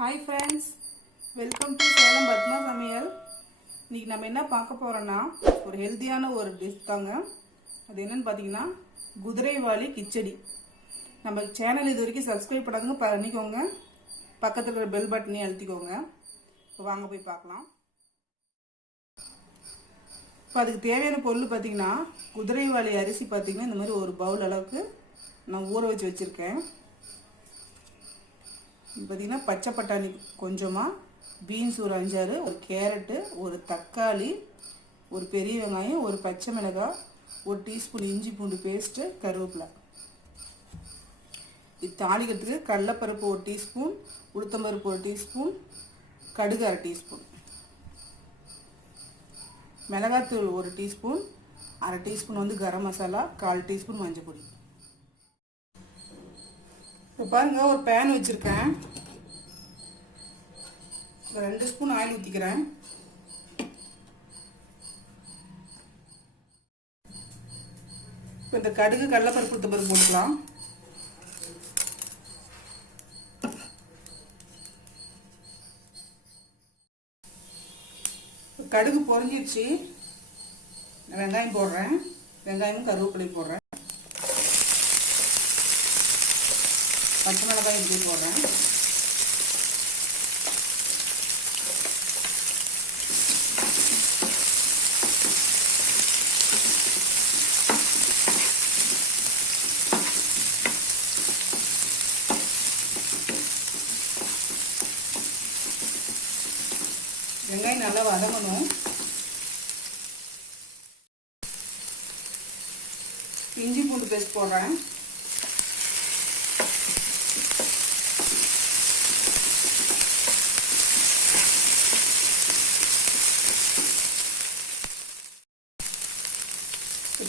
Hi friends, welcome to Salem Padma சமையல். இன்றைக்கி நம்ம என்ன பார்க்க போகிறோன்னா ஒரு ஹெல்த்தியான ஒரு டிஷ் தாங்க. அது என்னென்னு பார்த்தீங்கன்னா குதிரைவாலி கிச்சடி. நம்ம சேனல் இது வரைக்கும் சப்ஸ்கிரைப் பண்ணாதுங்க பண்ணிக்கோங்க. பக்கத்தில் இருக்கிற பெல் பட்டனையும் அழுத்திக்கோங்க. இப்போ வாங்க போய் பார்க்கலாம். இப்போ அதுக்கு தேவையான பொருள் பார்த்தீங்கன்னா குதிரைவாலி அரிசி பார்த்தீங்கன்னா இந்த மாதிரி ஒரு பவுல் அளவுக்கு நான் ஊற வச்சு வச்சுருக்கேன். பார்த்திங்கன்னா பச்சை பட்டாணி கொஞ்சமாக, பீன்ஸ் ஒரு 5-6, ஒரு கேரட்டு, ஒரு தக்காளி, ஒரு பெரிய வெங்காயம், ஒரு பச்சை மிளகாய், ஒரு டீஸ்பூன் இஞ்சி பூண்டு பேஸ்ட்டு, கருவேப்பிலை. இது தாளிக்கிறதுக்கு கடலைப்பருப்பு ஒரு டீஸ்பூன், உளுத்தம்பருப்பு ஒரு டீஸ்பூன், கடுகு 1/2 டீஸ்பூன், மிளகாத்தூள் ஒரு teaspoon, 1/2 teaspoon garam masala, 1/4 teaspoon மஞ்சள் பொடி. இப்போ பாருங்க, ஒரு பேன் வச்சுருக்கேன். 2 ஸ்பூன் ஆயில் ஊற்றிக்கிறேன். இப்போ இந்த கடுகு கடலைப்பருப்பு உளுத்தம்பருப்பு போட்டுக்கலாம். கடுகு பொரிஞ்சிருச்சு. வெங்காயம் போடுறேன். வெங்காயமும் கருவேப்பிலையும் போடுறேன். பச்சை மிளகாய் இப்படி போடுறேன். வெங்காயம் நல்லா வதங்கணும். இஞ்சி பூண்டு பேஸ்ட் போடுறேன்.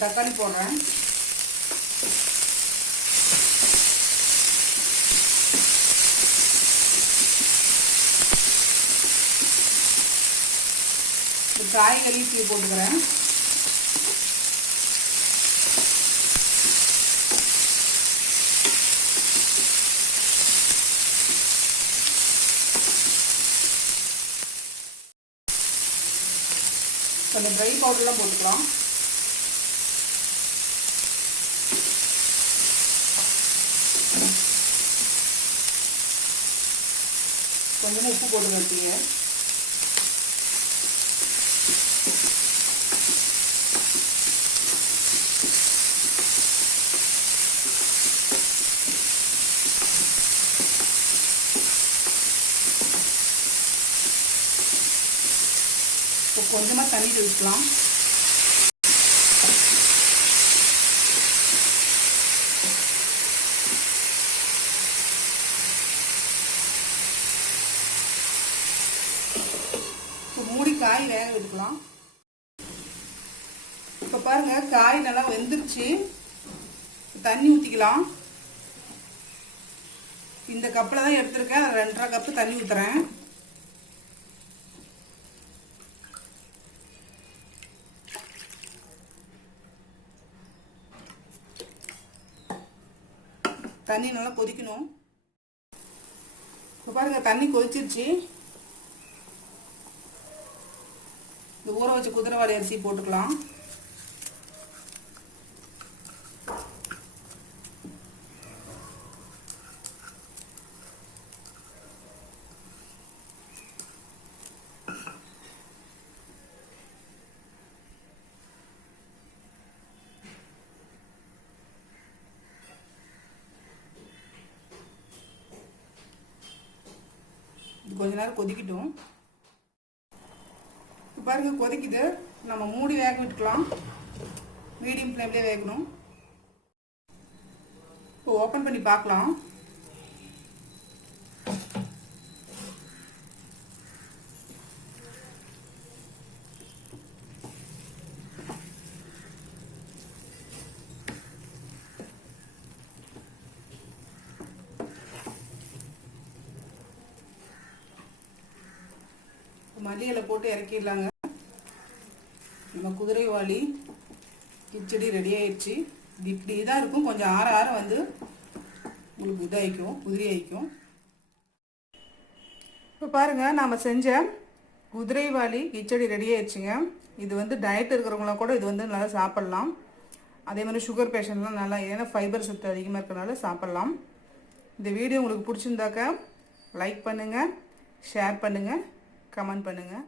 தக்காளி போடுறேன். காய்கறி போட்டுக்கிறேன். கொஞ்சம் ட்ரை பவுடர்லாம் போட்டுக்கலாம். கொஞ்சமாக உப்பு போட்டு வச்சுங்க. இப்போ கொஞ்சமாக தண்ணி ஊற்றலாம். மூடி காய் வேக விட்டுக்கலாம். இப்போ பாருங்க, காய் நல்லா வெந்துருச்சு. தண்ணி ஊற்றிக்கலாம். இந்த கப்பில் தான் எடுத்துருக்கேன். 2.5 கப்பு தண்ணி ஊற்றுறேன். தண்ணி நல்லா கொதிக்கணும். இப்போ பாருங்க, தண்ணி கொதிச்சிருச்சு. இந்த ஊற வச்ச குதிரைவாலி அரிசி போட்டுக்கலாம். கொஞ்ச நேரம் கொதிக்கட்டும். பாருங்க, கொதிக்குது. நம்ம மூடி வேக விட்டுக்கலாம். மீடியம் ஃப்ளேம்லேயே வேகணும். இப்போ ஓப்பன் பண்ணி பார்க்கலாம். மல்லி இலை போட்டு இறக்கிடலாங்க. நம்ம குதிரைவாலி கிச்சடி ரெடி ஆயிடுச்சு. இது இப்படி தான் இருக்கும். கொஞ்சம் ஆற உங்களுக்கு இதாகிக்கும், உதிரி ஆகிக்கும். இப்போ பாருங்கள் நாம் செஞ்ச குதிரைவாலி கிச்சடி ரெடி ஆயிடுச்சுங்க. இது வந்து டயட் இருக்கிறவங்களாம் கூட இது வந்து நல்லா சாப்பிட்லாம். அதே மாதிரி சுகர் பேஷண்ட்லாம் நல்லா, ஏன்னா ஃபைபர் சத்து அதிகமாக இருக்கிறனால சாப்பிட்லாம். இந்த வீடியோ உங்களுக்கு பிடிச்சிருந்தாக்கா லைக் பண்ணுங்கள், ஷேர் பண்ணுங்கள், கமெண்ட் பண்ணுங்கள்.